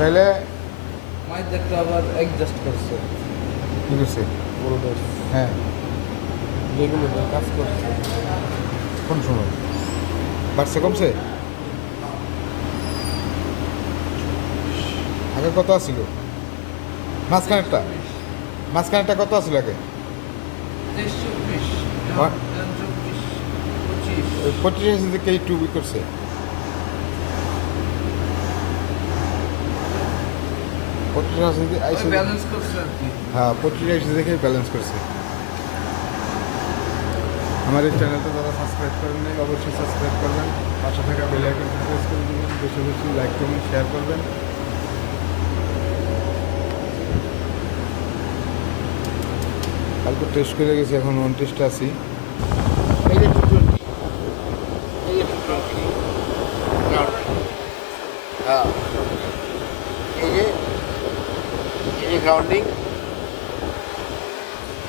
তাহলে মাইক দেখতে আবার অ্যাডজাস্ট করছে কি করছে? বলবে হ্যাঁ, যেগুলো কাজ করছে কোন সময় বাড়ছে কমছে? আগে কত আসছিল? মাঝখানেরটা কত আসছিল আগে? 23-24 What? 24-25 25 থেকে একটু করছে। ব্যালেন্স করছে আর কি। হ্যাঁ, 25 দেখে ব্যালেন্স করছে। আমার এই চ্যানেলটা যারা সাবস্ক্রাইব করেন নাই অবশ্যই সাবস্ক্রাইব করবেন, পাশে থাকা বেল আইকনটি প্রেস করে দেবেন, বেশি বেশি লাইক করবেন, শেয়ার করবেন। কালকে টেস্ট করে গেছি, এখন 29টা আছি। এই যে 220 এই যে 220 হ্যাঁ এই যে গ্রাউন্ডিং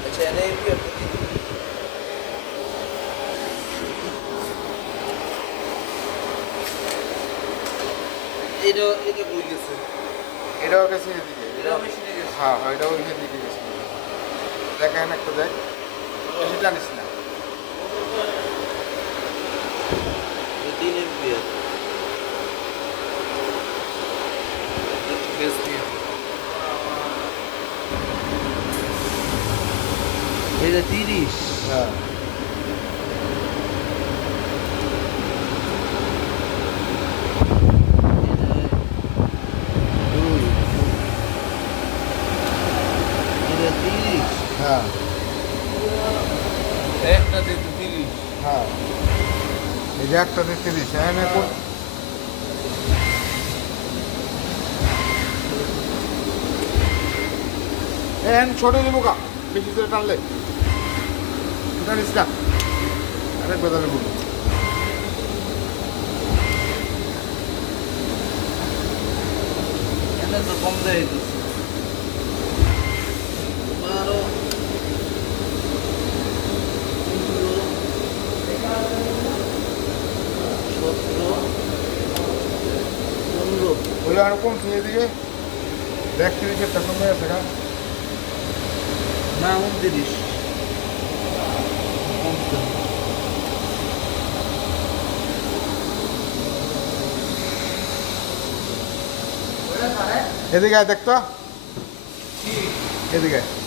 আচ্ছা এনে এটা ভুল গেছে এটাও গেছে এদিকে, এটাও মেশিনে গেছে হ্যাঁ হ্যাঁ, এটাও ওইখান দিকে গেছে। দেখেন একটা দেখ, বেশি জানিস না। 3 এম্পিয়ার বেস দিয়ে এটা 30 হ্যাঁ, হ্যাঁ একটা দিতে 30 হ্যাঁ, এই যে একটা দেখতে দিস, হ্যাঁ না হ্যাঁ ছোট দেবো কা, বেশি করে টানলে জানিস না, আরেক বেদালে বলবো। এটা তো কম দেয় তো 12 বলে আর কমছে এদিকে, দেখ 30-এরটা কমে আছে গা। না 29 কমছে এদিকে আয় দেখতো, এদিকে আয়।